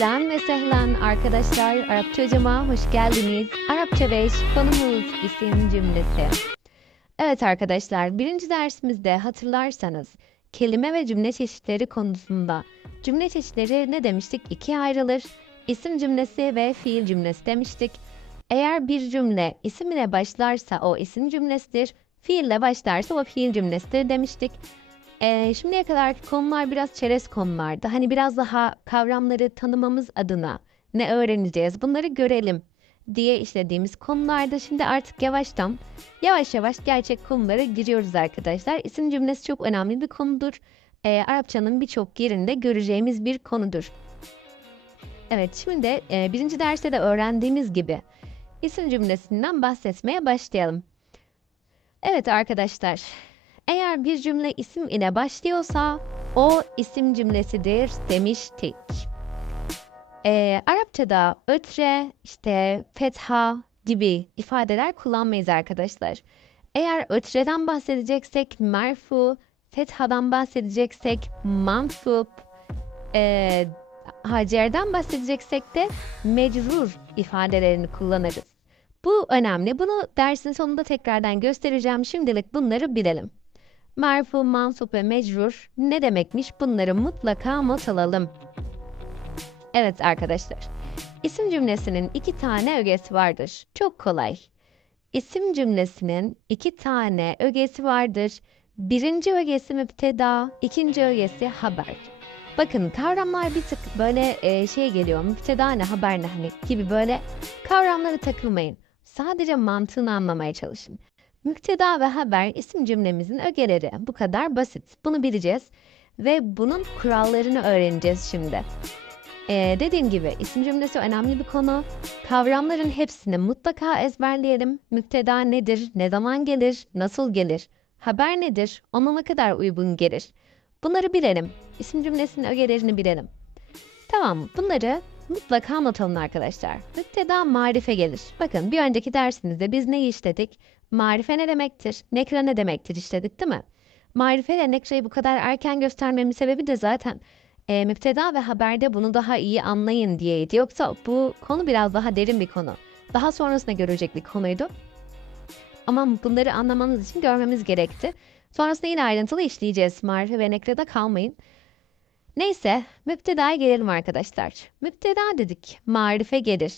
Ehlen ve sehlen arkadaşlar. Arapça hocama hoş geldiniz. Arapça 5 konumuz isim cümlesi. Evet arkadaşlar birinci dersimizde hatırlarsanız kelime ve cümle çeşitleri konusunda cümle çeşitleri ne demiştik? İkiye ayrılır. İsim cümlesi ve fiil cümlesi demiştik. Eğer bir cümle isim ile başlarsa o isim cümlesidir. Fiille başlarsa o fiil cümlesidir demiştik. Ee, şimdiye kadarki konular biraz çerez konulardı. Hani biraz daha kavramları tanımamız adına ne öğreneceğiz bunları görelim diye işlediğimiz konularda şimdi artık yavaştan yavaş yavaş gerçek konulara giriyoruz arkadaşlar. İsim cümlesi çok önemli bir konudur. Ee, Arapçanın birçok yerinde göreceğimiz bir konudur. Evet şimdi de e, birinci derste de öğrendiğimiz gibi isim cümlesinden bahsetmeye başlayalım. Evet arkadaşlar eğer bir cümle isim ile başlıyorsa o isim cümlesidir demiştik. Ee, Arapçada ötre, işte fetha gibi ifadeler kullanmayız arkadaşlar. Eğer ötreden bahsedeceksek merfu, fethadan bahsedeceksek mansup, e, hacerden bahsedeceksek de mecrur ifadelerini kullanırız. Bu önemli. Bunu dersin sonunda tekrardan göstereceğim. Şimdilik bunları bilelim. Merfu, mansup ve mecrur ne demekmiş bunları mutlaka not alalım. Evet arkadaşlar. İsim cümlesinin iki tane ögesi vardır. Çok kolay. İsim cümlesinin iki tane ögesi vardır. Birinci ögesi müpteda, ikinci ögesi haber. Bakın kavramlar bir tık böyle e, şey geliyor. Müpteda ne, haber ne hani gibi böyle kavramlara takılmayın. Sadece mantığını anlamaya çalışın. Mükteda ve haber isim cümlemizin ögeleri. Bu kadar basit. Bunu bileceğiz ve bunun kurallarını öğreneceğiz şimdi. Ee, dediğim gibi isim cümlesi önemli bir konu. Kavramların hepsini mutlaka ezberleyelim. Mükteda nedir, ne zaman gelir, nasıl gelir, haber nedir, ona ne kadar uygun gelir. Bunları bilelim. İsim cümlesinin ögelerini bilelim. Tamam bunları mutlaka not alın arkadaşlar. Mükteda marife gelir. Bakın bir önceki dersimizde biz neyi işledik? Marife ne demektir? Nekra ne demektir işledik değil mi? Marife ile nekrayı bu kadar erken göstermemin sebebi de zaten e, müpteda ve haberde bunu daha iyi anlayın diyeydi. Yoksa bu konu biraz daha derin bir konu. Daha sonrasında görecek bir konuydu. Ama bunları anlamanız için görmemiz gerekti. Sonrasında yine ayrıntılı işleyeceğiz. Marife ve nekrada kalmayın. Neyse, müptedaya gelelim arkadaşlar. Müpteda dedik, marife gelir.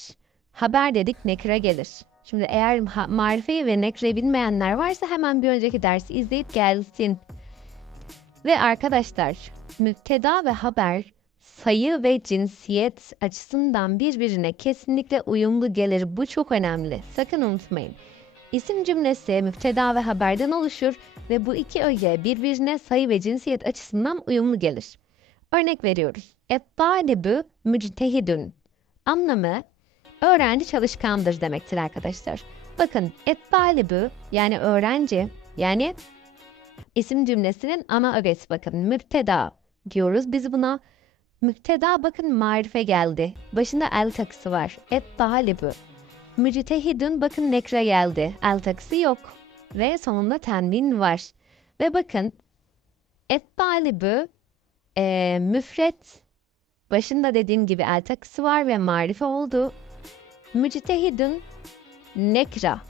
Haber dedik, nekre gelir. Şimdi eğer marifeyi ve nekreyi bilmeyenler varsa hemen bir önceki dersi izleyip gelsin. Ve arkadaşlar, müpteda ve haber sayı ve cinsiyet açısından birbirine kesinlikle uyumlu gelir. Bu çok önemli. Sakın unutmayın. İsim cümlesi müpteda ve haberden oluşur ve bu iki öge birbirine sayı ve cinsiyet açısından uyumlu gelir. Örnek veriyoruz. Et-talibu müctehidun. Anlamı öğrenci çalışkandır demektir arkadaşlar. Bakın et-talibu yani öğrenci yani isim cümlesinin ana ögesi bakın müpteda diyoruz biz buna. Müpteda bakın marife geldi. Başında el takısı var. Et-talibu. Müctehidun bakın nekre geldi. El takısı yok. Ve sonunda tenvin var. Ve bakın et-talibu e, müfret başında dediğim gibi el takısı var ve marife oldu. Müctehidun nekra.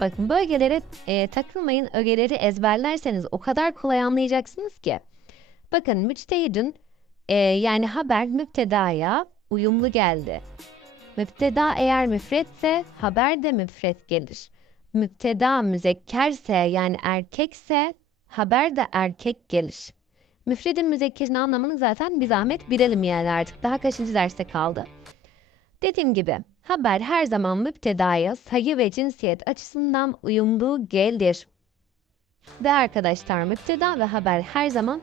Bakın bölgelere e, takılmayın. Ögeleri ezberlerseniz o kadar kolay anlayacaksınız ki. Bakın müctehidun e, yani haber müptedaya uyumlu geldi. Müpteda eğer müfretse haber de müfret gelir. Müpteda müzekkerse yani erkekse haber de erkek gelir. Müfredin müzekkerini anlamını zaten bir zahmet bilelim yani artık. Daha kaçıncı derste kaldı. Dediğim gibi haber her zaman müptedaya sayı ve cinsiyet açısından uyumlu gelir. Ve arkadaşlar müpteda ve haber her zaman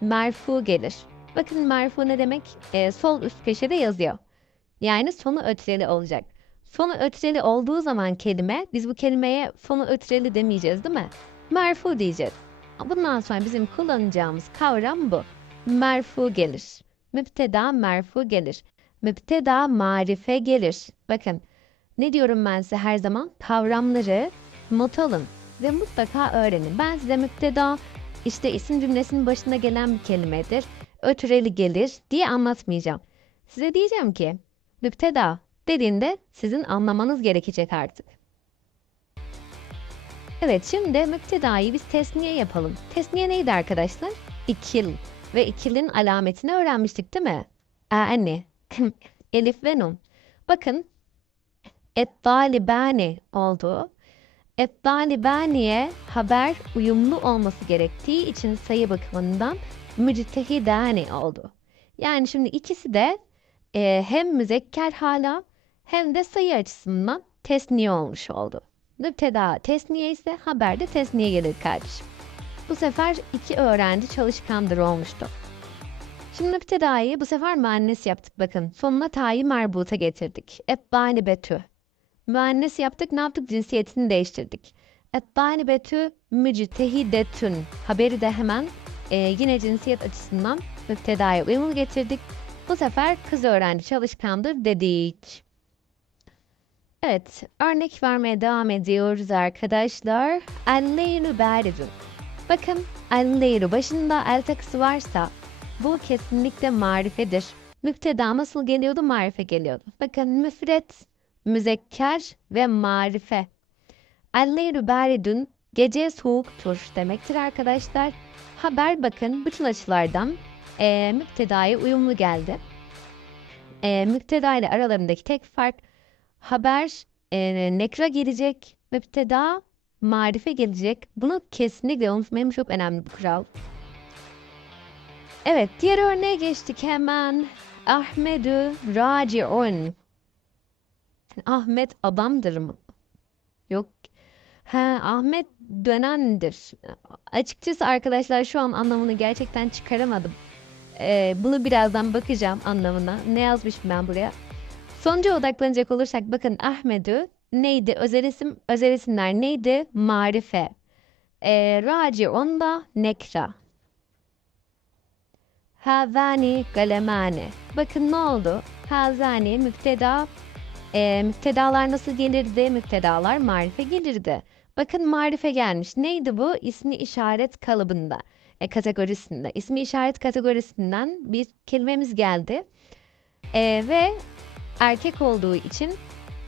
merfu gelir. Bakın merfu ne demek? Ee, sol üst köşede yazıyor. Yani sonu ötreli olacak. Sonu ötreli olduğu zaman kelime, biz bu kelimeye sonu ötreli demeyeceğiz değil mi? Merfu diyeceğiz. Bundan sonra bizim kullanacağımız kavram bu. Merfu gelir. Müpteda merfu gelir. Müpteda marife gelir. Bakın ne diyorum ben size her zaman? Kavramları not alın ve mutlaka öğrenin. Ben size müpteda işte isim cümlesinin başına gelen bir kelimedir. Ötüreli gelir diye anlatmayacağım. size diyeceğim ki müpteda dediğinde sizin anlamanız gerekecek artık. Evet şimdi müptedayı biz tesniye yapalım. Tesniye neydi arkadaşlar? İkil ve ikilin alametini öğrenmiştik değil mi? Aa, anne. Elif ve Nun. Bakın et-talibani oldu. Et-talibaniye haber uyumlu olması gerektiği için sayı bakımından müctehidani oldu. Yani şimdi ikisi de e, hem müzekker hala hem de sayı açısından tesniye olmuş oldu. Müpteda tesniye ise haberde tesniye gelir kardeşim. Bu sefer iki öğrenci çalışkandır olmuştu. Şimdi müptedayı bu sefer müennes yaptık bakın. Sonuna tayi merbuta getirdik. Ebbani betü. Müennes yaptık ne yaptık? Cinsiyetini değiştirdik. Ebbani betü müctehidetün. Haberi de hemen e, yine cinsiyet açısından müptedaya uyumlu getirdik. Bu sefer kız öğrenci çalışkandır dedik. Evet, örnek vermeye devam ediyoruz arkadaşlar. El-leylu baridun. Bakın, el-leylu başında el takısı varsa bu kesinlikle marifedir. Müpteda nasıl geliyordu? Marife geliyordu. Bakın müfret, müzekker ve marife. El-leylu baridun gece soğuktur demektir arkadaşlar. Haber bakın bütün açılardan e, müptedaya uyumlu geldi. E, müpteda ile aralarındaki tek fark haber e, nekra gelecek, müpteda marife gelecek. Bunu kesinlikle unutmayın çok önemli bir kural. Evet diğer örneğe geçtik hemen. Ahmedü raciun. Ahmet adamdır mı? Yok. Ha, Ahmet dönendir. Açıkçası arkadaşlar şu an anlamını gerçekten çıkaramadım. Ee, bunu birazdan bakacağım anlamına. Ne yazmışım ben buraya? Sonuca odaklanacak olursak bakın Ahmedü neydi? Özel isim, özel isimler neydi? Marife. Ee, raci onda nekra. Hazani galemane. Bakın ne oldu? Hazani müpteda. E, müptedalar nasıl gelirdi? Müptedalar marife gelirdi. Bakın marife gelmiş. Neydi bu? İsmi işaret kalıbında. E, kategorisinde. İsmi işaret kategorisinden bir kelimemiz geldi. E, ve erkek olduğu için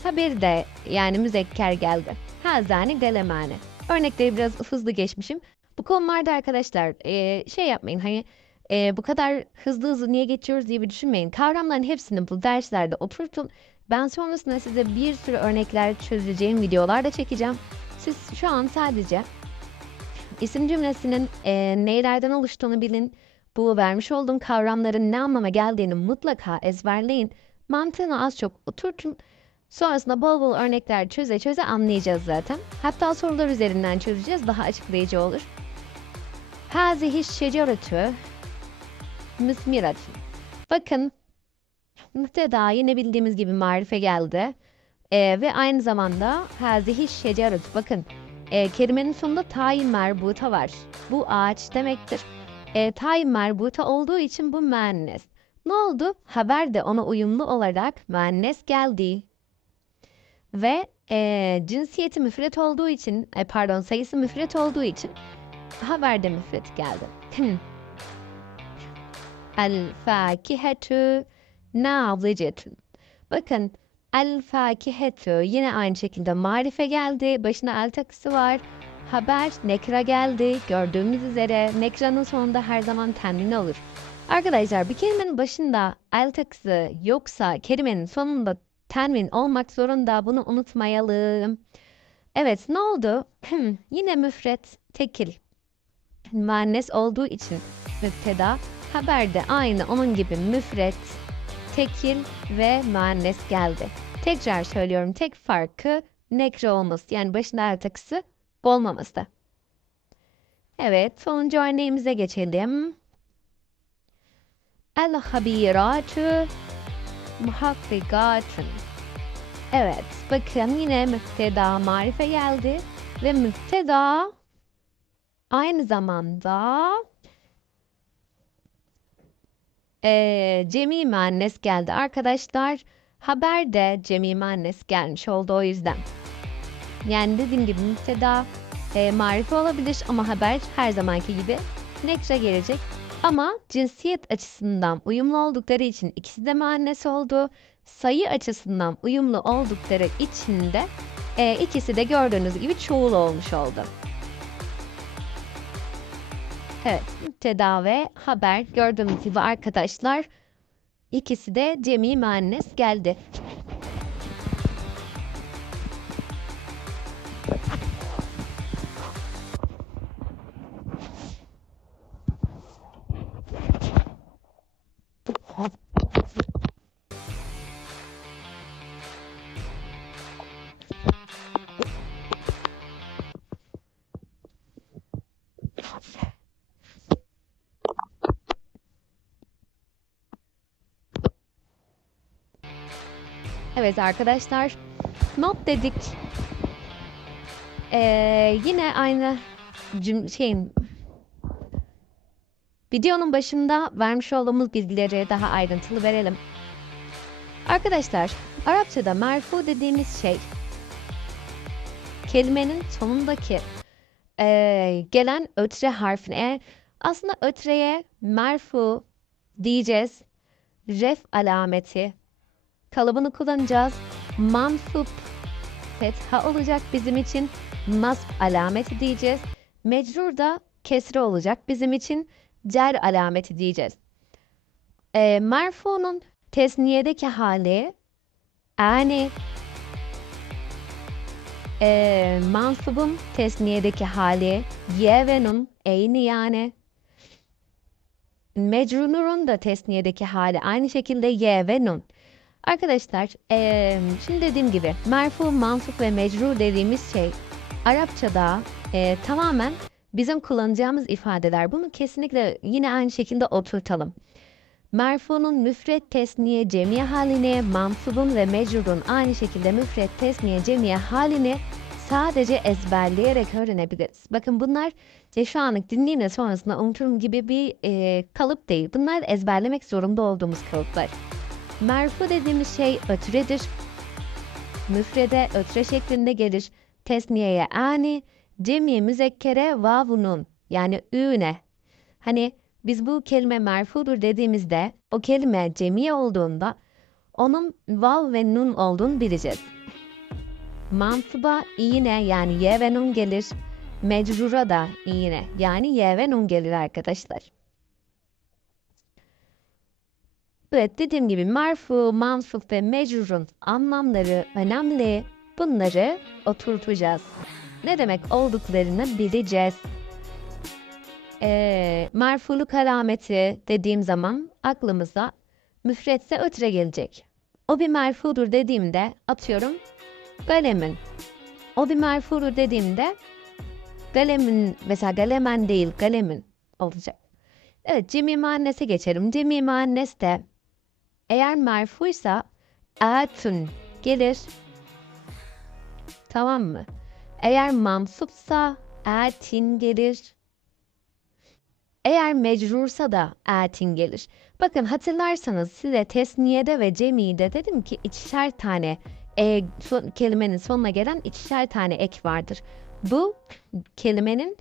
haberi de yani müzekker geldi. Hazani galemane. Örnekleri biraz hızlı geçmişim. Bu konularda arkadaşlar e, şey yapmayın hani e, bu kadar hızlı hızlı niye geçiyoruz diye bir düşünmeyin. Kavramların hepsini bu derslerde oturtun. Ben sonrasında size bir sürü örnekler çözeceğim videolar da çekeceğim. Siz şu an sadece isim cümlesinin e, neylerden oluştuğunu bilin. Bu vermiş olduğum kavramların ne anlama geldiğini mutlaka ezberleyin. Mantığını az çok oturtun. Sonrasında bol bol örnekler çöze çöze anlayacağız zaten. Hatta sorular üzerinden çözeceğiz. Daha açıklayıcı olur. Hazihi şeceretü müsmiratun. Bakın müpteda yine bildiğimiz gibi marife geldi. Ee, ve aynı zamanda hazihi şeceretü. Bakın e, kelimenin sonunda tayin merbuta var. Bu ağaç demektir. E, tayin merbuta olduğu için bu müennes. Ne oldu? Haber de ona uyumlu olarak müennes geldi. Ve e, cinsiyeti müfret olduğu için, e, pardon sayısı müfret olduğu için haberde müfret geldi. El fakihetü nazicetün. Bakın el fakihetü yine aynı şekilde marife geldi. Başına el takısı var. Haber nekra geldi. Gördüğümüz üzere nekranın sonunda her zaman tenvin olur. Arkadaşlar bir kelimenin başında el takısı yoksa kelimenin sonunda tenvin olmak zorunda. Bunu unutmayalım. Evet ne oldu? Yine müfret, tekil. Müennes olduğu için müpteda haberde aynı onun gibi müfret, tekil ve müennes geldi. Tekrar söylüyorum tek farkı nekre olması yani başında el takısı olmaması. Evet sonuncu örneğimize geçelim. El habiratü muhakkikatın. Evet bakın yine müpteda marife geldi ve müpteda aynı zamanda e, cemi müennes geldi arkadaşlar. Haber de cemi müennes gelmiş oldu o yüzden. Yani dediğim gibi müpteda e, marife olabilir ama haber her zamanki gibi nekre gelecek. Ama cinsiyet açısından uyumlu oldukları için ikisi de müennes oldu. Sayı açısından uyumlu oldukları için de e, ikisi de gördüğünüz gibi çoğul olmuş oldu. Evet, müpteda ve haber gördüğünüz gibi arkadaşlar ikisi de cemi müennes geldi. Evet arkadaşlar, not dedik. Ee, yine aynı cüm şeyin videonun başında vermiş olduğumuz bilgileri daha ayrıntılı verelim. Arkadaşlar, Arapçada merfu dediğimiz şey kelimenin sonundaki eee, gelen ötre harfine aslında ötreye merfu diyeceğiz. Ref alameti kalıbını kullanacağız. Mansup fetha olacak bizim için. Nasb alameti diyeceğiz. Mecrur da kesre olacak bizim için. Cer alameti diyeceğiz. E, merfunun tesniyedeki hali yani e, mansubun tesniyedeki hali ye ve nun eyni yani mecrurun da tesniyedeki hali aynı şekilde ye ve nun. Arkadaşlar eee, şimdi dediğim gibi merfu, mansuf ve mecrur dediğimiz şey Arapçada eee, tamamen bizim kullanacağımız ifadeler. Bunu kesinlikle yine aynı şekilde oturtalım. Merfunun müfret tesniye cemiye halini, mansubun ve mecrurun aynı şekilde müfret tesniye cemiye halini sadece ezberleyerek öğrenebiliriz. Bakın bunlar işte şu anlık dinleyeyim de sonrasında unuturum gibi bir eee, kalıp değil. Bunlar ezberlemek zorunda olduğumuz kalıplar. Merfu dediğimiz şey ötüredir. Müfrede ötre şeklinde gelir. Tesniyeye ani, cemiye müzekkere vavunun yani üne. Hani biz bu kelime merfudur dediğimizde o kelime cemiye olduğunda onun vav ve nun olduğunu bileceğiz. Mansuba iğne yani ye ve nun gelir. Mecrura da iğne yani ye ve nun gelir arkadaşlar. Evet dediğim gibi merfu, mansuf ve mecrurun anlamları önemli. Bunları oturtacağız. Ne demek olduklarını bileceğiz. Ee, merfuluk alameti dediğim zaman aklımıza müfretse ötre gelecek. O bir merfudur dediğimde atıyorum galemin. O bir merfudur dediğimde galemin mesela galemen değil galemin olacak. Evet cemi muannese geçelim. Cemi muannes de eğer merfuysa atun gelir. Tamam mı? Eğer mansupsa atin gelir. Eğer mecrursa da atin gelir. Bakın hatırlarsanız size tesniyede ve cemide dedim ki ikişer tane e, son, kelimenin sonuna gelen ikişer tane ek vardır. Bu kelimenin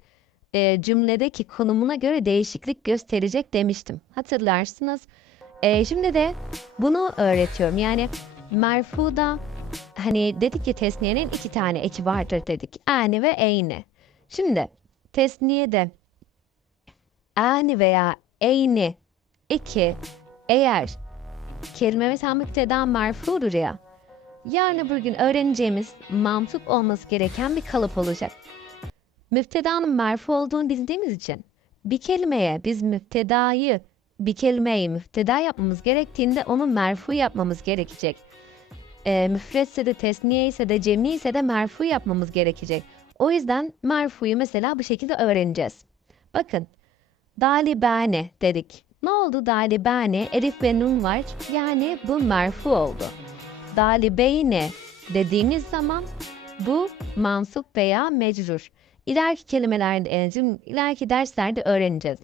e, cümledeki konumuna göre değişiklik gösterecek demiştim. Hatırlarsınız. E, şimdi de bunu öğretiyorum. Yani merfuda hani dedik ki tesniyenin iki tane eki vardır dedik. Ani ve eyni. Şimdi tesniyede ani veya eyni eki eğer kelime mesela müpteda merfudur ya yarın öbür gün öğreneceğimiz mantık olması gereken bir kalıp olacak. Müptedanın merfu olduğunu bildiğimiz için bir kelimeye biz müptedayı bir kelimeyi müfteda yapmamız gerektiğinde onu merfu yapmamız gerekecek. E, müfretse de tesniye ise de cem'i ise de merfu yapmamız gerekecek. O yüzden merfuyu mesela bu şekilde öğreneceğiz. Bakın dalibane dedik. Ne oldu dalibane? Elif ve nun var. Yani bu merfu oldu. Dalibeyne dediğimiz zaman bu mansup veya mecrur. İleriki kelimelerde, ileriki derslerde öğreneceğiz.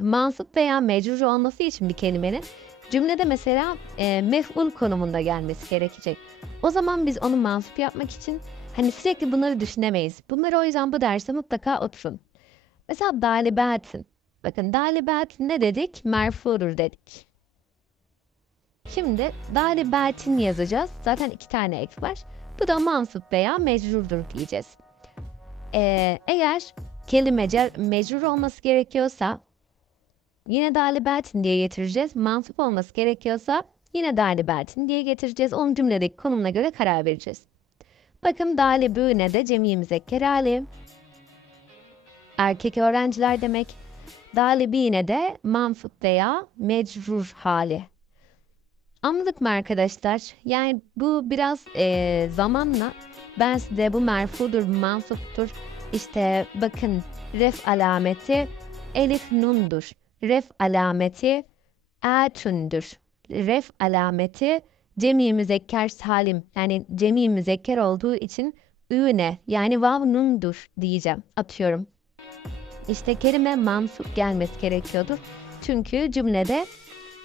Mansup veya mecrur olması için bir kelimenin cümlede mesela e, mef'ul konumunda gelmesi gerekecek. O zaman biz onu mansup yapmak için hani sürekli bunları düşünemeyiz. Bunları o yüzden bu derste mutlaka oturun. Mesela dalibatin. Bakın dalibet ne dedik? Merfudur dedik. Şimdi dalibetin yazacağız. Zaten iki tane ek var. Bu da mansup veya mecrurdur diyeceğiz. Ee, eğer kelime mecrur olması gerekiyorsa yine dalibetin diye getireceğiz. Mansup olması gerekiyorsa yine dalibetin diye getireceğiz. Onun cümledeki konumuna göre karar vereceğiz. Bakın dalibüne de cem'i müzekker. Erkek öğrenciler demek. Dalibine de mansup veya mecrur hali. Anladık mı arkadaşlar? Yani bu biraz eee, zamanla ben size bu merfudur, mansuptur. İşte bakın ref alameti elif nundur. Ref alameti etündür. Ref alameti cemi müzekker salim. Yani cemi müzekker olduğu için üne yani vav nundur diyeceğim. Atıyorum. İşte kelime mansup gelmesi gerekiyordur. Çünkü cümlede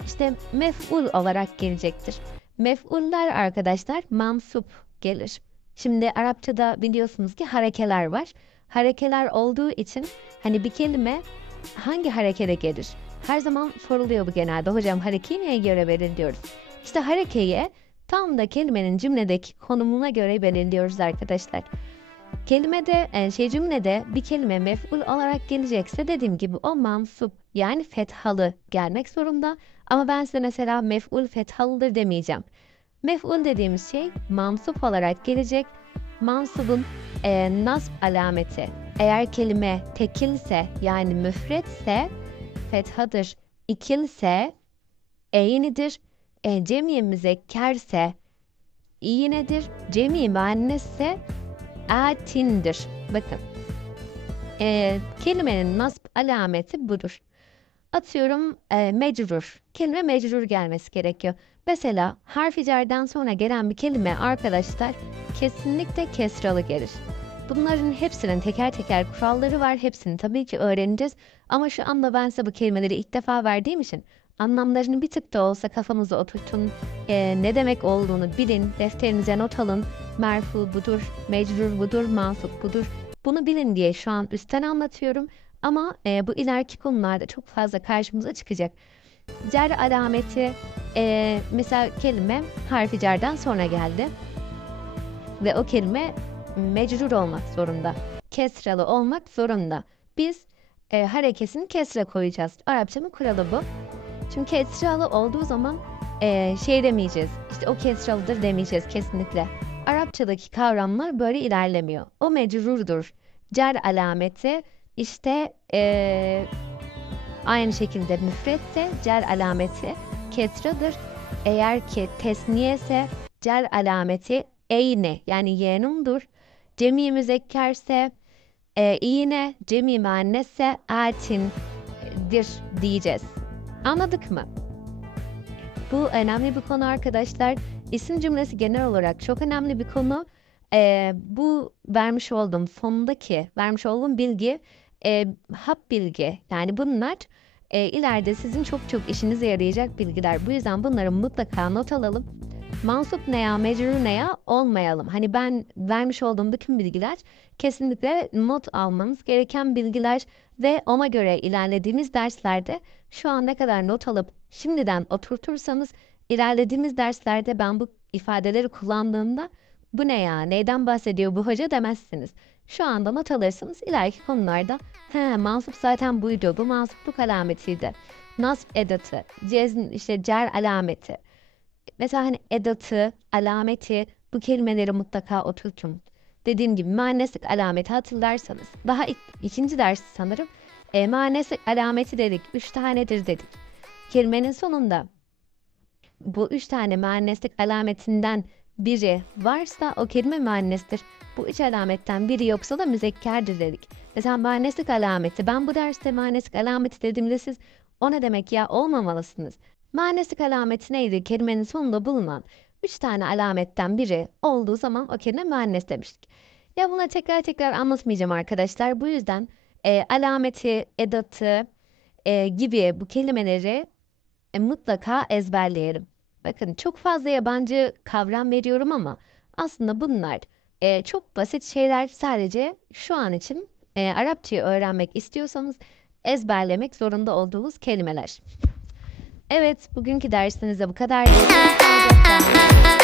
işte mef'ul olarak gelecektir. Mef'uller arkadaşlar mansup gelir. Şimdi Arapçada biliyorsunuz ki harekeler var. Harekeler olduğu için hani bir kelime hangi harekete gelir? Her zaman soruluyor bu genelde. Hocam harekeyi neye göre belirliyoruz? İşte harekeyi tam da kelimenin cümledeki konumuna göre belirliyoruz arkadaşlar. Kelimede, yani şey cümlede bir kelime mef'ul olarak gelecekse dediğim gibi o mansup yani fethalı gelmek zorunda. Ama ben size mesela mef'ul fethalıdır demeyeceğim. Mef'ul dediğimiz şey mansup olarak gelecek. Mansubun e, nasb alameti. Eğer kelime tekilse yani müfretse fethadır. İkilse eynidir. E, cemi müzekkerse iğnedir. Cemi müennesse atindir. Bakın. E, kelimenin nasb alameti budur. Atıyorum e, mecrur. Kelime mecrur gelmesi gerekiyor. Mesela harfi cerden sonra gelen bir kelime arkadaşlar kesinlikle kesralı gelir. Bunların hepsinin teker teker kuralları var. Hepsini tabii ki öğreneceğiz. Ama şu anda ben size bu kelimeleri ilk defa verdiğim için anlamlarını bir tık da olsa kafanıza oturtun. E, ne demek olduğunu bilin. Defterinize not alın. Merfu budur, mecrur budur, mansup budur. Bunu bilin diye şu an üstten anlatıyorum. Ama e, bu ileriki konularda çok fazla karşımıza çıkacak. Cer alameti e, mesela kelime harfi cerden sonra geldi. Ve o kelime mecrur olmak zorunda. Kesralı olmak zorunda. Biz e, harekesini kesre koyacağız. Arapçanın kuralı bu. Çünkü kesralı olduğu zaman e, şey demeyeceğiz. İşte o kesralıdır demeyeceğiz kesinlikle. Arapçadaki kavramlar böyle ilerlemiyor. O mecrurdur. Cer alameti işte e, aynı şekilde müfretse cer alameti kesradır. Eğer ki tesniye ise cer alameti eyne yani yenundur. Cemi müzekkerse e, iğne, cemi müennesse atindir diyeceğiz. Anladık mı? Bu önemli bir konu arkadaşlar. İsim cümlesi genel olarak çok önemli bir konu. Ee, bu vermiş olduğum sondaki vermiş olduğum bilgi e, hap bilgi. Yani bunlar e, ileride sizin çok çok işinize yarayacak bilgiler. Bu yüzden bunları mutlaka not alalım. Mansup ne ya, mecrur ne ya olmayalım. Hani ben vermiş olduğum bütün bilgiler kesinlikle not almanız gereken bilgiler ve ona göre ilerlediğimiz derslerde şu an ne kadar not alıp şimdiden oturtursanız ilerlediğimiz derslerde ben bu ifadeleri kullandığımda bu ne ya, neyden bahsediyor bu hoca demezsiniz. Şu anda not alırsınız ileriki konularda he mansup zaten buydu, bu mansupluk alametiydi. Nasb edatı, cezm, işte cer alameti. Mesela hani edatı, alameti bu kelimeleri mutlaka oturtun. Dediğim gibi maneslik alameti hatırlarsanız. Daha ilk, ikinci ders sanırım. E, maneslik alameti dedik. Üç tanedir dedik. Kelimenin sonunda bu üç tane maneslik alametinden biri varsa o kelime müennestir. Bu üç alametten biri yoksa da müzekkerdir dedik. Mesela müenneslik alameti. Ben bu derste müenneslik alameti dediğimde siz o ne demek ya olmamalısınız. Müenneslik alameti neydi? Kelimenin sonunda bulunan üç tane alametten biri olduğu zaman o kelime müennes demiştik. Ya buna tekrar tekrar anlatmayacağım arkadaşlar. Bu yüzden e, alameti, edatı e, gibi bu kelimeleri e, mutlaka ezberleyelim. Bakın çok fazla yabancı kavram veriyorum ama aslında bunlar e, çok basit şeyler sadece şu an için e, Arapçayı öğrenmek istiyorsanız ezberlemek zorunda olduğumuz kelimeler. Evet, bugünkü dersimiz de bu. Sağlıcakla.